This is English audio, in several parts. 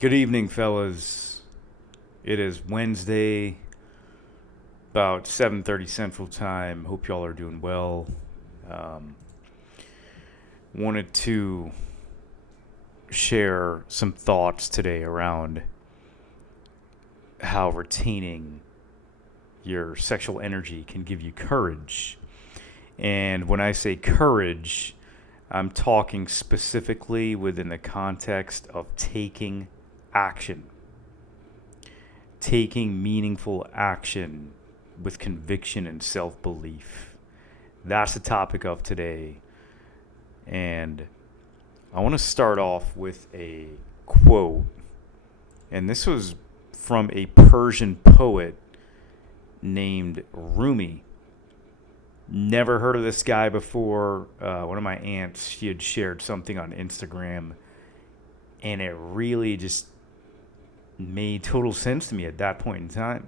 Good evening, fellas. It is Wednesday, about 7:30 Central Time. Hope y'all are doing well. Um, Wanted to share some thoughts today around how retaining your sexual energy can give you courage. And when I say courage, I'm talking specifically within the context of action, taking meaningful action with conviction and self belief. That's the topic of today. And I want to start off with a quote. And this was from a Persian poet named Rumi. Never heard of this guy before. One of my aunts, she had shared something on Instagram, and it really just made total sense to me at that point in time.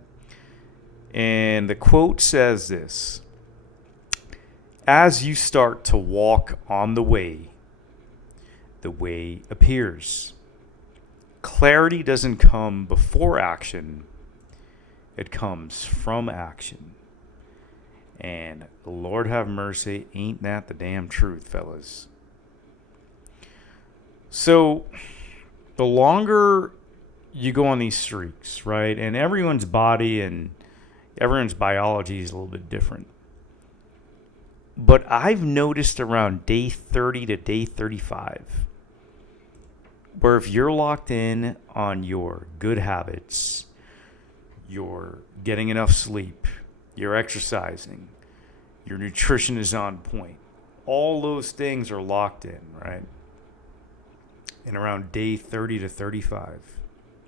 And the quote says this: as you start to walk on the way appears. Clarity doesn't come before action, it comes from action. And Lord have mercy, ain't that the damn truth, fellas? So, the longer you go on these streaks, right? And everyone's body and everyone's biology is a little bit different. But I've noticed around day 30 to day 35, where if you're locked in on your good habits, you're getting enough sleep, you're exercising, your nutrition is on point, all those things are locked in, right? And around day 30 to 35,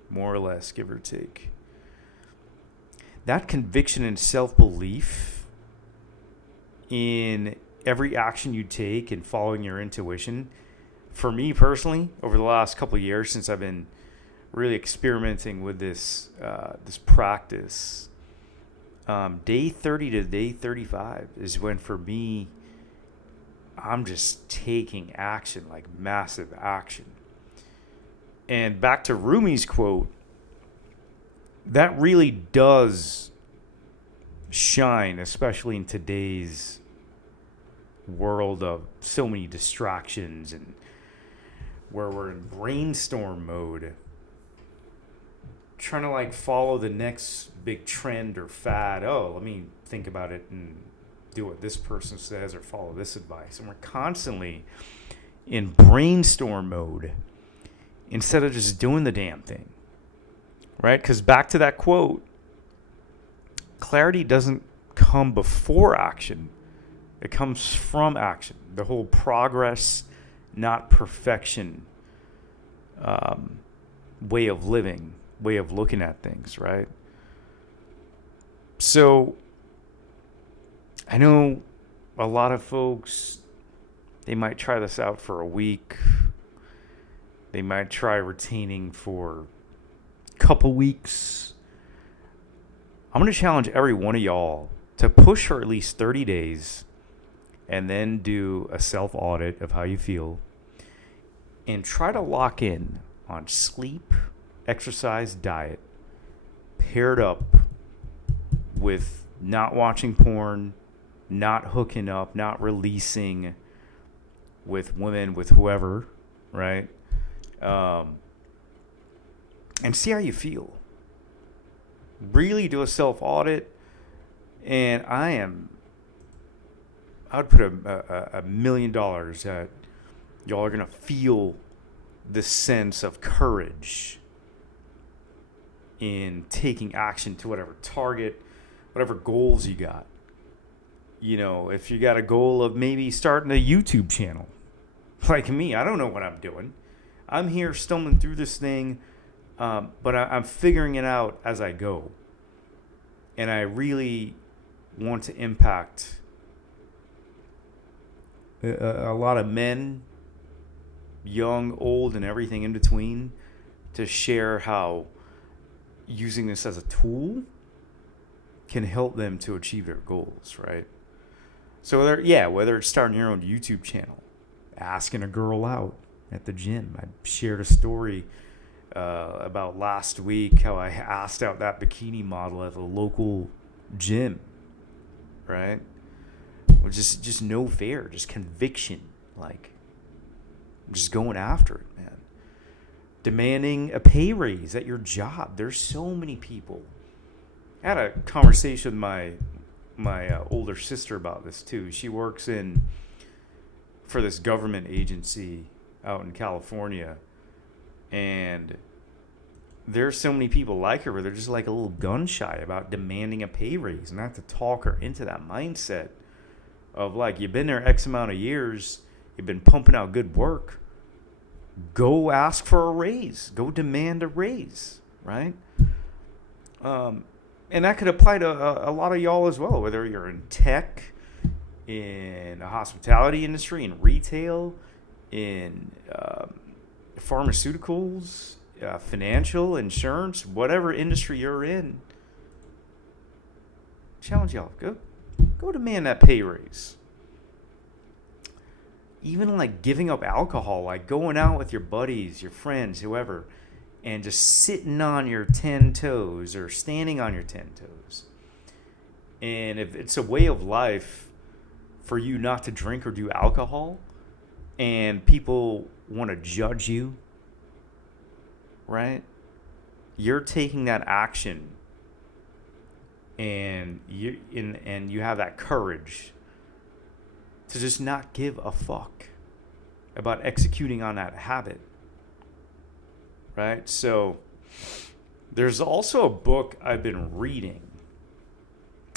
more or less, give or take, that conviction and self belief in every action you take and following your intuition, for me personally, over the last couple of years since I've been really experimenting with this practice, day 30 to day 35 is when, for me, I'm just taking action, like massive action. And back to Rumi's quote, that really does shine, especially in today's world of so many distractions and where we're in brainstorm mode, trying to like follow the next big trend or fad. Oh, let me think about it and do what this person says or follow this advice. And we're constantly in brainstorm mode instead of just doing the damn thing, right? Because back to that quote, clarity doesn't come before action, it comes from action. The whole progress, not perfection way of living, way of looking at things, right? So I know a lot of folks, they might try this out for a week. They might try retaining for a couple weeks. I'm going to challenge every one of y'all to push for at least 30 days and then do a self-audit of how you feel and try to lock in on sleep, exercise, diet, paired up with not watching porn, not hooking up, not releasing with women, with whoever, right? And see how you feel. Really do a self-audit, and I would put a $1,000,000 that y'all are going to feel this sense of courage in taking action to whatever target, whatever goals you got. You know, if you got a goal of maybe starting a YouTube channel, like me, I don't know what I'm doing. I'm here stumbling through this thing, but I'm figuring it out as I go. And I really want to impact a lot of men, young, old, and everything in between, to share how using this as a tool can help them to achieve their goals, right? So whether it's starting your own YouTube channel, asking a girl out at the gym. I shared a story about last week how I asked out that bikini model at the local gym, right? Which is just no fair, just conviction, like just going after it, man. Demanding a pay raise at your job. There's so many people. I had a conversation with my older sister about this too. She works for this government agency out in California, and there's so many people like her where they're just like a little gun shy about demanding a pay raise, and I have to talk her into that mindset of like, you've been there X amount of years, you've been pumping out good work, go ask for a raise, go demand a raise, right? And that could apply to a lot of y'all as well, whether you're in tech, in the hospitality industry, in retail, in pharmaceuticals, financial, insurance, whatever industry you're in. Challenge y'all. Go demand that pay raise. Even like giving up alcohol, like going out with your buddies, your friends, whoever, and just sitting on your 10 toes or standing on your 10 toes. And if it's a way of life for you not to drink or do alcohol, and people want to judge you, right? You're taking that action, and you have that courage to just not give a fuck about executing on that habit, right? So there's also a book I've been reading,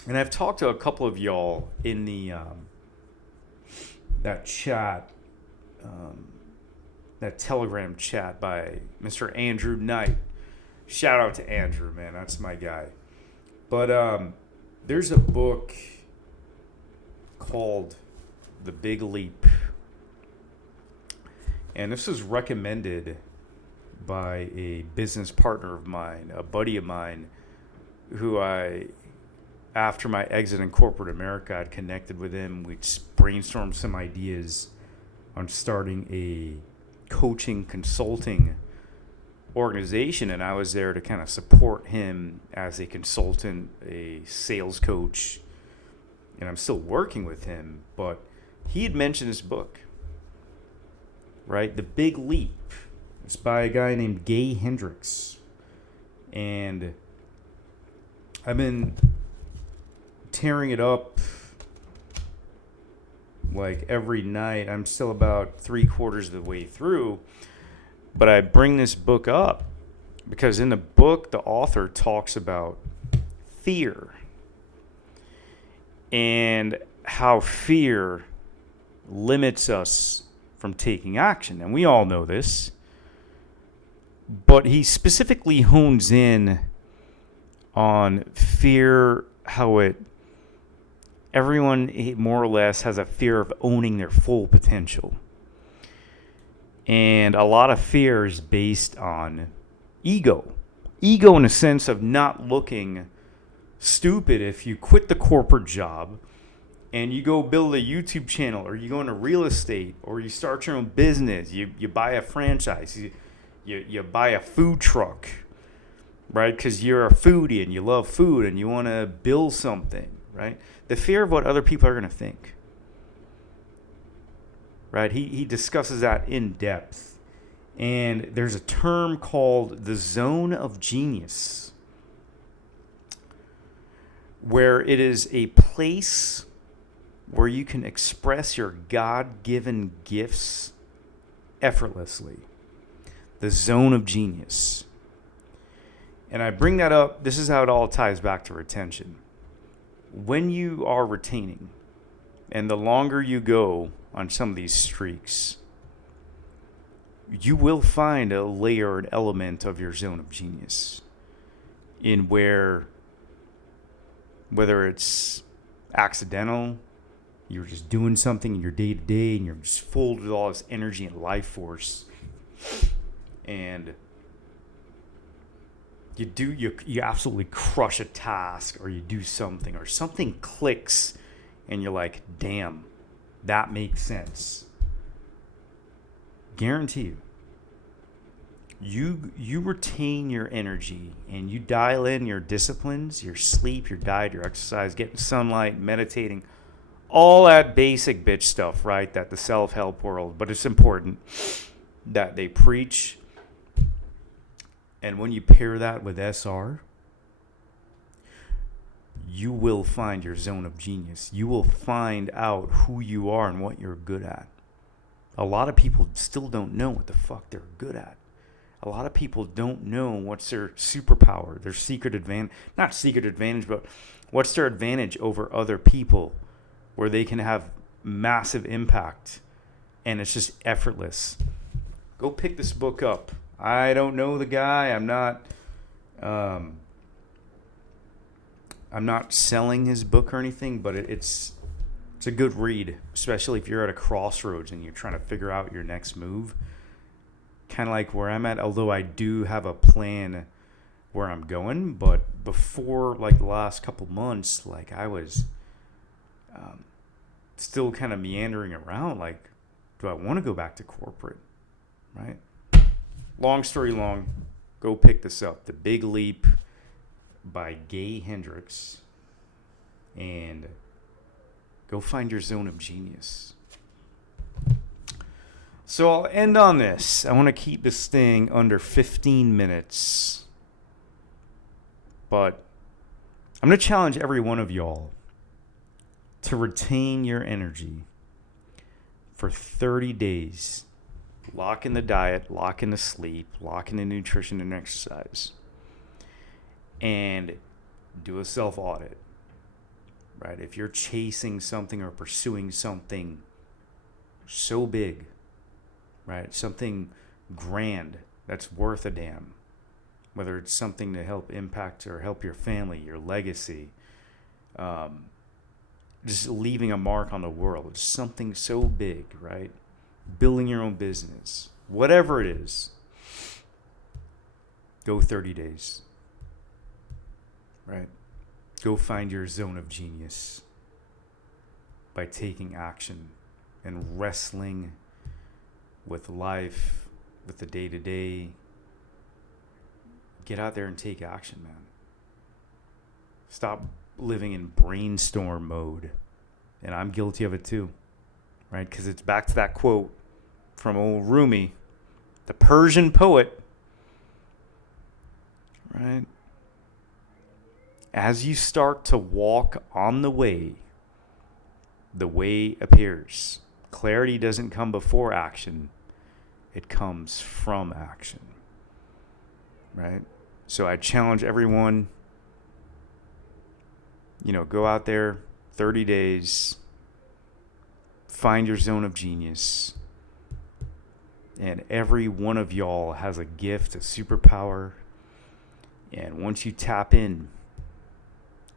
and I've talked to a couple of y'all in the that chat, that Telegram chat by Mr. Andrew Knight. Shout out to Andrew, man. That's my guy. But there's a book called The Big Leap. And this was recommended by a business partner of mine, a buddy of mine, who after my exit in corporate America, I'd connected with him. We'd brainstormed some ideas on starting a coaching consulting organization, and I was there to kind of support him as a consultant, a sales coach, and I'm still working with him. But he had mentioned this book, right? The Big Leap. It's by a guy named Gay Hendricks, and I've been tearing it up like every night. I'm still about 3/4 of the way through, but I bring this book up because in the book the author talks about fear and how fear limits us from taking action. And we all know this, but he specifically hones in on fear, how everyone more or less has a fear of owning their full potential. And a lot of fear is based on ego. Ego in a sense of not looking stupid if you quit the corporate job and you go build a YouTube channel, or you go into real estate, or you start your own business, you buy a franchise, you buy a food truck, right? Because you're a foodie and you love food and you want to build something, right? The fear of what other people are going to think, right? He discusses that in depth. And there's a term called the zone of genius, where it is a place where you can express your God-given gifts effortlessly. The zone of genius. And I bring that up, this is how it all ties back to retention. When you are retaining, and the longer you go on some of these streaks, you will find a layer, an element of your zone of genius in whether it's accidental, you're just doing something in your day to day and you're just full with all this energy and life force, and you absolutely crush a task, or you do something, or something clicks and you're like, damn, that makes sense. Guarantee you, you retain your energy and you dial in your disciplines, your sleep, your diet, your exercise, getting sunlight, meditating, all that basic bitch stuff, right? That the self-help world, but it's important that they preach. And when you pair that with SR, you will find your zone of genius. You will find out who you are and what you're good at. A lot of people still don't know what the fuck they're good at. A lot of people don't know what's their superpower, their secret advantage. Not secret advantage, but what's their advantage over other people where they can have massive impact and it's just effortless. Go pick this book up. I don't know the guy. I'm not selling his book or anything, but it's a good read, especially if you're at a crossroads and you're trying to figure out your next move. Kind of like where I'm at, although I do have a plan where I'm going. But before, like the last couple months, like I was still kind of meandering around. Like, do I want to go back to corporate? Right? Long story long, go pick this up. The Big Leap by Gay Hendricks. And go find your zone of genius. So I'll end on this. I want to keep this thing under 15 minutes. But I'm going to challenge every one of y'all to retain your energy for 30 days. Lock in the diet, lock in the sleep, lock in the nutrition and exercise. And do a self-audit. Right? If you're chasing something or pursuing something so big, right? Something grand that's worth a damn. Whether it's something to help impact or help your family, your legacy, just leaving a mark on the world. It's something so big, right? Building your own business, whatever it is. Go 30 days, right? Go find your zone of genius by taking action and wrestling with life, with the day-to-day. Get out there and take action, man. Stop living in brainstorm mode. And I'm guilty of it too, right? Because it's back to that quote from old Rumi, the Persian poet, right? As you start to walk on the way appears. Clarity doesn't come before action. It comes from action. Right? So I challenge everyone, go out there, 30 days, find your zone of genius. And every one of y'all has a gift, a superpower. And once you tap in,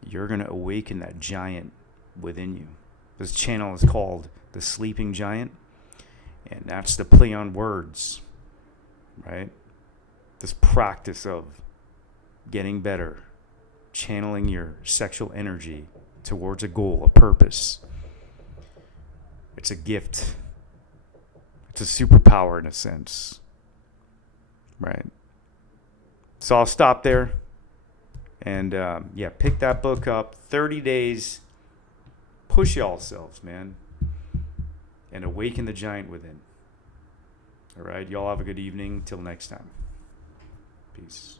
you're going to awaken that giant within you. This channel is called The Sleeping Giant. And that's the play on words, right? This practice of getting better, channeling your sexual energy towards a goal, a purpose. It's a gift. It's a superpower in a sense, right? So I'll stop there. And pick that book up. 30 days. Push yourselves, man. And awaken the giant within. All right. Y'all have a good evening. Till next time. Peace.